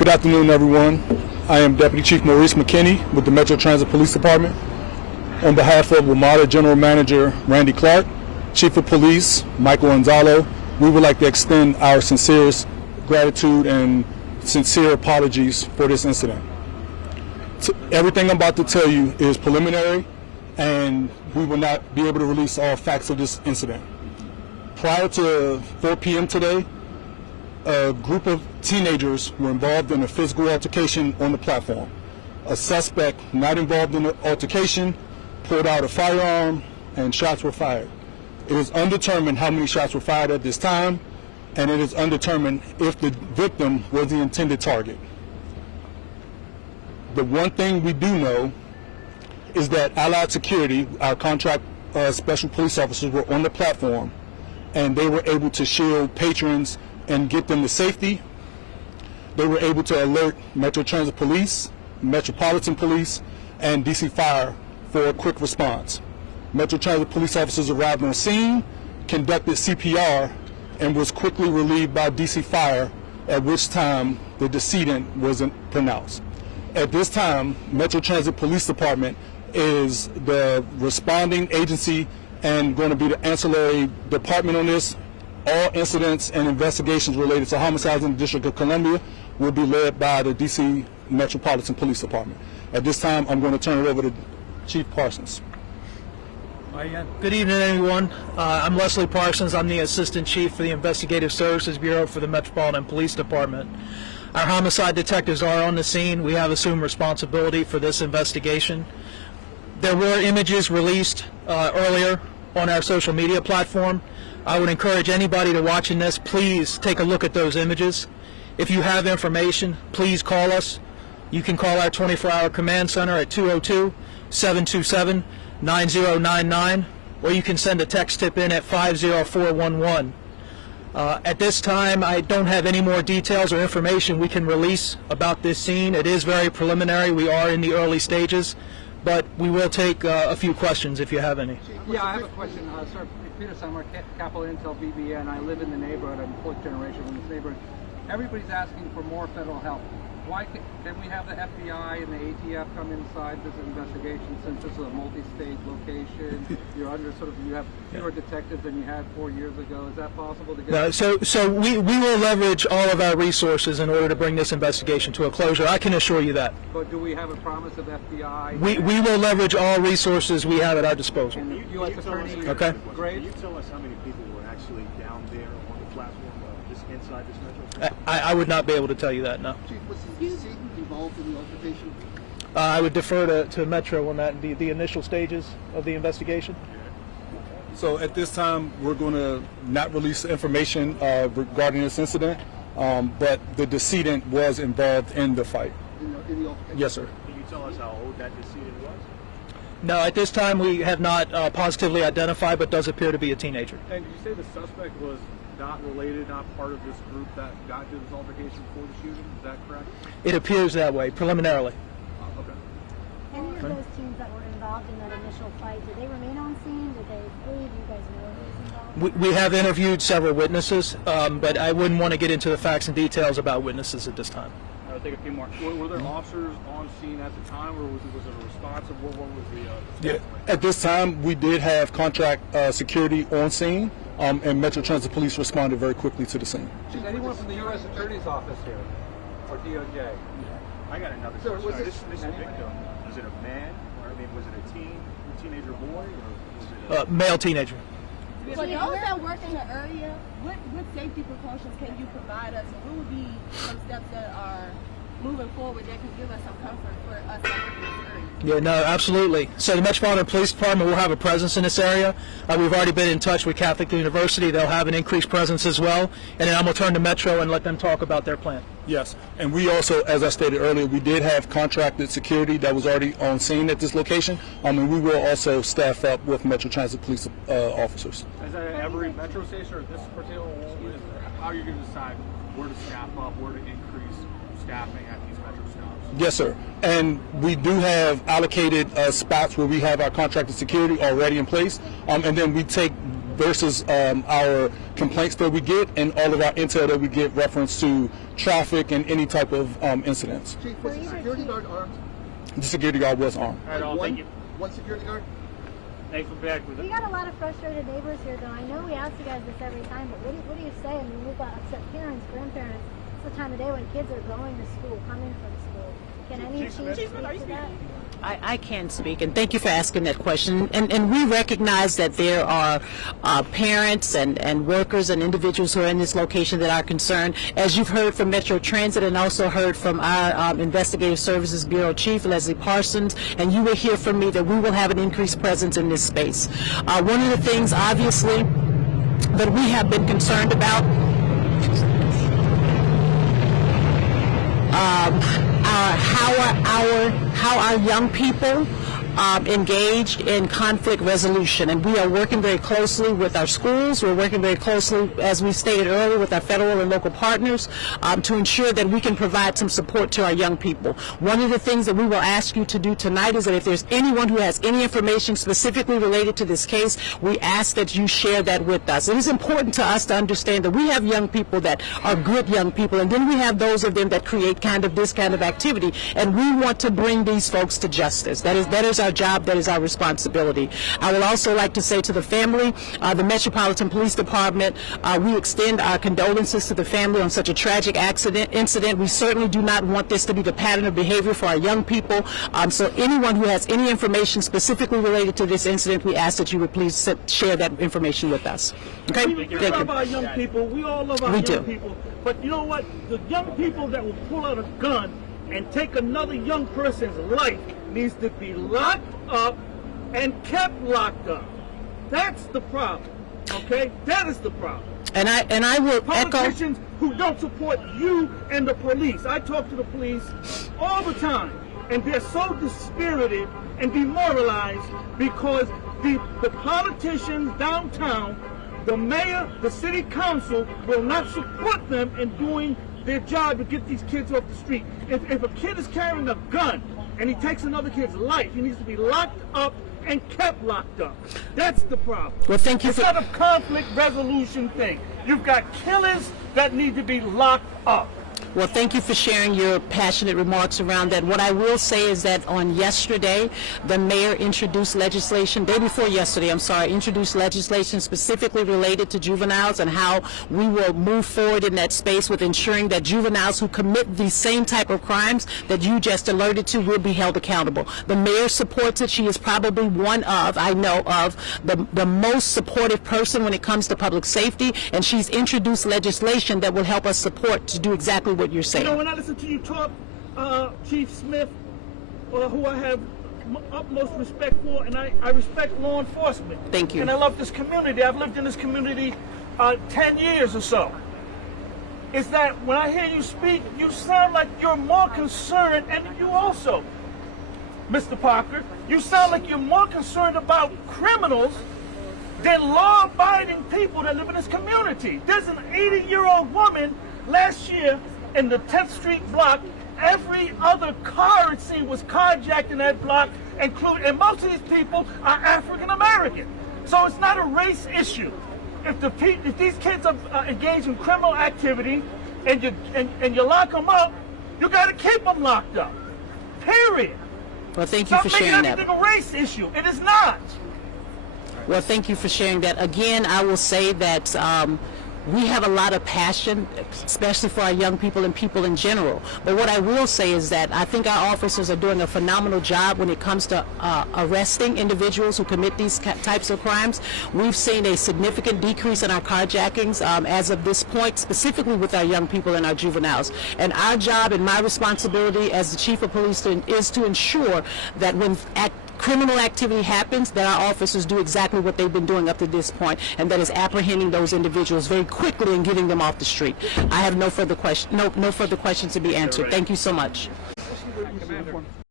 Good afternoon, everyone. I am Deputy Chief Maurice McKinney with the Metro Transit Police Department. On behalf of WMATA General Manager Randy Clark, Chief of Police Michael Gonzalo, we would like to extend our sincerest gratitude and sincere apologies for this incident. Everything I'm about to tell you is preliminary, and we will not be able to release all facts of this incident. Prior to 4 p.m. today, a group of teenagers were involved in a physical altercation on the platform. A suspect not involved in the altercation pulled out a firearm and shots were fired. It is undetermined how many shots were fired at this time, and it is undetermined if the victim was the intended target. The one thing we do know is that Allied Security, our contract special police officers, were on the platform, and they were able to shield patrons and get them to safety. They were able to alert Metro Transit Police, Metropolitan Police, and DC Fire for a quick response. Metro Transit Police officers arrived on scene, conducted CPR, and was quickly relieved by DC Fire, at which time the decedent was pronounced. At this time, Metro Transit Police Department is the responding agency and going to be the ancillary department on this. All incidents and investigations related to homicides in the District of Columbia will be led by the DC Metropolitan Police Department. At this time, I'm going to turn it over to Chief Parsons. Good evening, everyone. I'm Leslie Parsons. I'm the Assistant Chief for the Investigative Services Bureau for the Metropolitan Police Department. Our homicide detectives are on the scene. We have assumed responsibility for this investigation. There were images released earlier on our social media platform. I would encourage anybody to watching this, please take a look at those images. If you have information, please call us. You can call our 24-hour command center at 202-727-9099, or you can send a text tip in at 50411. At this time, I don't have any more details or information we can release about this scene. It is very preliminary. We are in the early stages, but we will take a few questions if you have any. Yeah, I have a question. Sir, Peter Summer, Capital Intel BBN. I live in the neighborhood. I'm fourth generation in this neighborhood. Everybody's asking for more federal help. Why can we have the FBI and the ATF come inside this investigation, since this is a multi-state location? You're under you have fewer detectives than you had 4 years ago. Is that possible to get? So we will leverage all of our resources in order to bring this investigation to a closure. I can assure you that. But do we have a promise of FBI? We will leverage all resources we have at our disposal. And the U.S. Attorney, okay. Great. Can you tell us how many people were actually down there on the platform, just inside this metro? I would not be able to tell you that, no. Chief, was Satan involved in the altercation? I would defer to Metro on that, the initial stages of the investigation. So at this time, we're going to not release information regarding this incident, but the decedent was involved in the fight. In the altercation? Yes, sir. Can you tell us how old that decedent was? No, at this time we have not positively identified, but does appear to be a teenager. And did you say the suspect was not related, not part of this group that got into this altercation before the shooting? Is that correct? It appears that way, preliminarily. Okay. Any of those teams that were involved in that initial fight, did they remain on scene? Did they flee? Do you guys know who was involved? We have interviewed several witnesses, but I wouldn't want to get into the facts and details about witnesses at this time. I'll take a few more. Were there officers on scene at the time, or was it a response of what was the At this time, we did have contract security on scene, and Metro Transit Police responded very quickly to the scene. Is anyone from the U.S. Attorney's Office here, or DOJ? I got another Sir, question. was This anyone? victim, was it a man, or was it a teenager boy, or was it Male teenager. For those that work in the area, what safety precautions can you provide us, and what would be some steps that are moving forward that can give us some comfort for us that work in this area? Yeah, no, absolutely. So the Metropolitan Police Department will have a presence in this area. We've already been in touch with Catholic University. They'll have an increased presence as well. And then I'm going to turn to Metro and let them talk about their plan. Yes, and we also, as I stated earlier, we did have contracted security that was already on scene at this location, and we will also staff up with Metro Transit Police officers. Is that at every metro station, or this particular one? How are you going to decide where to staff up, where to increase staffing at these metro stops? Yes, sir. And we do have allocated spots where we have our contracted security already in place, and then we take versus our complaints that we get and all of our intel that we get reference to traffic and any type of incidents. Chief, was the security guard armed? The security guard was armed. All right, thank you. One security guard? Thanks for back with We it. got a lot of frustrated neighbors here, though. I know we ask you guys this every time, but what do you say? I mean, we've got upset parents, grandparents. It's the time of day when kids are going to school, coming from school. Can any chief speak to that? I can speak, and thank you for asking that question. And we recognize that there are parents and workers and individuals who are in this location that are concerned. As you've heard from Metro Transit and also heard from our Investigative Services Bureau Chief, Leslie Parsons, and you will hear from me that we will have an increased presence in this space. One of the things, obviously, that we have been concerned about how our young people engaged in conflict resolution, and we are working very closely with our schools. We're working very closely, as we stated earlier, with our federal and local partners to ensure that we can provide some support to our young people. One of the things that we will ask you to do tonight is that if there's anyone who has any information specifically related to this case, we ask that you share that with us. It is important to us to understand that we have young people that are good young people, and then we have those of them that create this kind of activity, and we want to bring these folks to justice. That is our job, that is our responsibility. I would also like to say to the family, the Metropolitan Police Department, we extend our condolences to the family on such a tragic incident. We certainly do not want this to be the pattern of behavior for our young people. So anyone who has any information specifically related to this incident, we ask that you would please share that information with us. Okay? We love our young people. We all love our young people. But you know what? The young people that will pull out a gun and take another young person's life needs to be locked up and kept locked up. That's the problem. Okay? That is the problem. And I will Politicians who don't support you and the police. I talk to the police all the time, and they're so dispirited and demoralized because the politicians downtown, the mayor, the city council will not support them in doing their job to get these kids off the street. If a kid is carrying a gun and he takes another kid's life, he needs to be locked up and kept locked up. That's the problem. Well, thank you it's for... not a conflict resolution thing. You've got killers that need to be locked up. Well, thank you for sharing your passionate remarks around that. What I will say is that on yesterday, the mayor introduced legislation, day before yesterday, introduced legislation specifically related to juveniles and how we will move forward in that space with ensuring that juveniles who commit the same type of crimes that you just alerted to will be held accountable. The mayor supports it. She is probably one of, I know of, the most supportive person when it comes to public safety, and she's introduced legislation that will help us support to do exactly what you're saying. You know, when I listen to you talk, Chief Smith, who I have utmost respect for, and I respect law enforcement. Thank you. And I love this community. I've lived in this community 10 years or so. Is that when I hear you speak, you sound like you're more concerned, and you also, Mr. Parker, you sound like you're more concerned about criminals than law-abiding people that live in this community. There's an 80-year-old woman last year in the 10th Street block. Every other car, it seemed, was carjacked in that block, and most of these people are African American. So it's not a race issue. If these kids are engaged in criminal activity and you lock them up, you got to keep them locked up. Period. Well, thank you for sharing that. Stop making everything a race issue. It is not. Well, thank you for sharing that. Again, I will say that we have a lot of passion, especially for our young people and people in general. But what I will say is that I think our officers are doing a phenomenal job when it comes to arresting individuals who commit these types of crimes. We've seen a significant decrease in our carjackings as of this point, specifically with our young people and our juveniles. And our job and my responsibility as the Chief of Police is to ensure that when criminal activity happens, that our officers do exactly what they've been doing up to this point, and that is apprehending those individuals very quickly and getting them off the street. I have no further questions to be answered. Thank you so much.